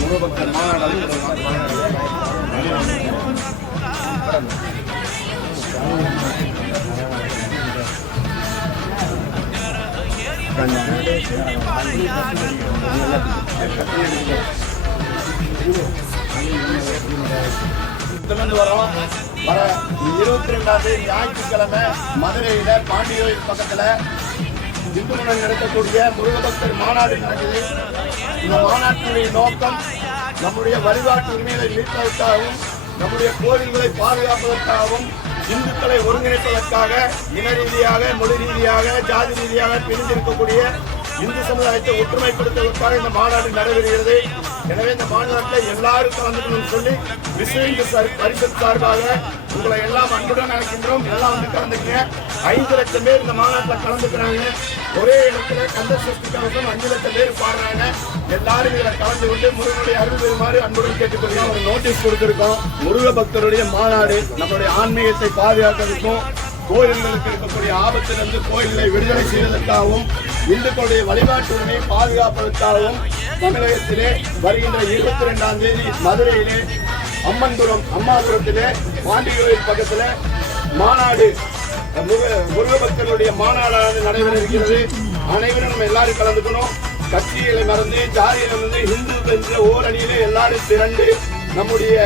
முருகபக்தர் மாநாடு வரோம். வர 22ஆம் தேதி ஞாயிற்றுக்கிழமை மதுரையில பாண்டி கோயில் பக்கத்துல இந்துமுடன் நடத்தக்கூடிய முருகபக்தர் மாநாடு நடக்குது. இந்த மாநாட்டினுடைய நோக்கம் நம்முடைய வழிபாட்டு உரிமைகளை மீட்பதற்காகவும் நம்முடைய கோயில்களை பாதுகாப்பதற்காகவும் இந்துக்களை ஒருங்கிணைப்பதற்காக இன ரீதியாக மொழி ரீதியாக ஜாதி ரீதியாக பிரிந்திருக்கக்கூடிய இந்து சமுதாயத்தை ஒற்றுமைப்படுத்துவதற்காக இந்த மாநாடு நடைபெறுகிறது. எனவே இந்த மாநாட்டில் எல்லாரும் கலந்துக்கணும்னு சொல்லி விஸ்வ இந்து பரிஷத் சார்பாக உங்களை எல்லாம் அன்புடன் அழைக்கின்றோம். எல்லாம் வந்து கலந்துக்கங்க. 5 லட்சம் பேர் இந்த மாநாட்டில் கலந்துக்கிறாங்க. ஒரே இடத்துல கந்த சஷ்டி கவசம் 5 லட்சம் பேர் பாடுறாங்க. எல்லாரும் இதில் கலந்து கொண்டு முருகனுடைய அருள் பெறுமாறு அன்புடன் கேட்டுக்கொள்கிறோம். ஒரு நோட்டீஸ் கொடுத்திருக்கோம். முருக பக்தருடைய மாநாடு நம்முடைய ஆன்மீகத்தை பாதுகாக்கிறதுக்கும் கோயில்களுக்கு இருக்கக்கூடிய ஆபத்திலிருந்து கோயில்களை விடுதலை செய்வதற்காகவும் இந்துக்களுடைய வழிபாட்டு உரிமையை பாதுகாப்பதற்காகவும் தமிழகத்திலே வருகின்ற 22ஆம் தேதி மதுரையிலே அம்மாபுரத்திலே பாண்டி கோயில் பக்கத்தில் மாநாடு முருகபக்தருடைய மாநாடானது நடைபெற இருக்கிறது. அனைவரும் நம்ம எல்லாரும் கலந்துக்கணும். கட்சிகளை மறந்து ஜாதியை மறந்து இந்து என்ற ஓரணியிலே எல்லாரும் திரண்டு நம்முடைய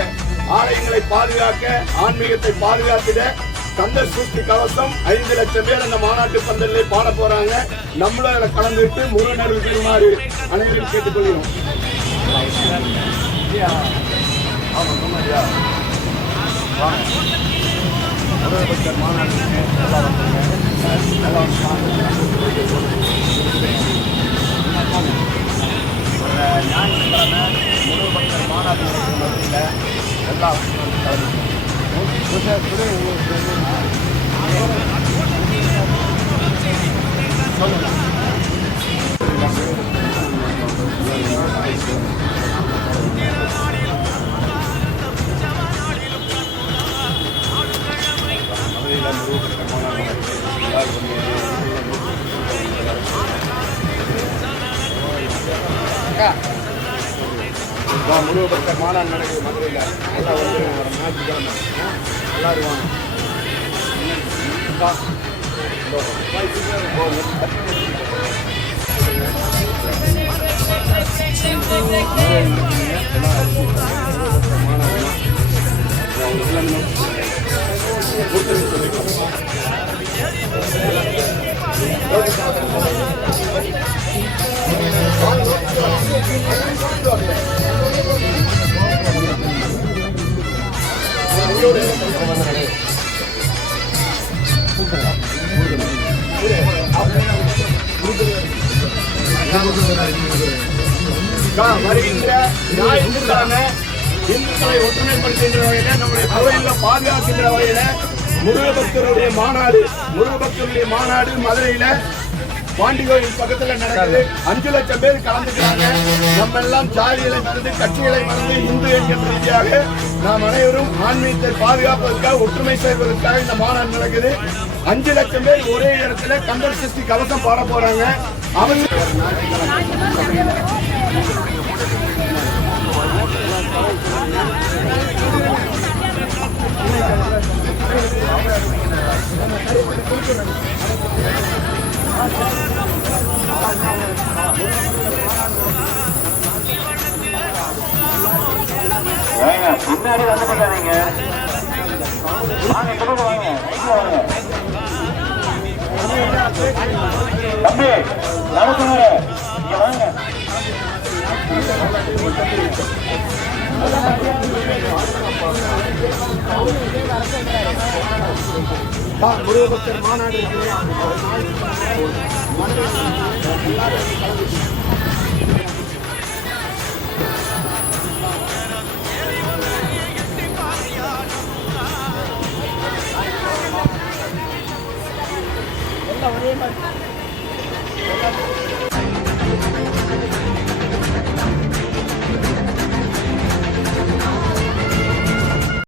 ஆலயங்களை பாதுகாக்க ஆன்மீகத்தை பாதுகாத்திட கந்த சஷ்டி கவசம் 5 லட்சம் பேர் அந்த மாநாட்டு பந்தலிலே பாட போறாங்க. நம்மளும் அதில் கலந்துட்டு முருகனருள் பெறுமாறு அனைவரும் கேட்டுக்கொள்கிறோம். முருகபக்தர் மாநாடு ஞாயிற்றுக்கிழமை முருகபக்தர் மாநாடு மதுரையில் எல்லாம் கலந்து முருகபக்தர் மாநாடு நடக்குது மதுரையில். எல்லாம் வந்து ஞாயிற்றுக்கிழமை எல்லாரும் வாங்க. வருகின்ற ஞாயிற்றுக்கிழமை இந்துக்களை ஒற்றுமைப்படுத்துகின்ற வகையில நம்முடைய கோயிலில் பாதுகாக்கின்ற வகையில முருகபக்தருடைய மாநாடு மதுரையில பாண்டி கோயில் பக்கத்துல நடக்குது. 5 லட்சம் பேர் கலந்துக்கிறாங்க. நம்ம எல்லாம் ஜாதிகளை மறந்து கட்சிகளை மறந்து இந்து என்கிற ரீதியாக நாம் அனைவரும் ஆன்மீகத்தை பாதுகாப்பதற்காக ஒற்றுமை செய்வதற்காக இந்த மாநாடு நடக்குது. 5 லட்சம் பேர் ஒரே இடத்துல கந்த சஷ்டி கவசம் பாட போறாங்க. அவங்க பின்னாடி வந்து பண்ணாதீங்க. வாங்க இந்த பக்கம் வாங்க. தம்பி நடத்துங்க இங்க வாங்க. முருகபக்தர் மாநாடு எல்லாம் ஒரே மாதிரி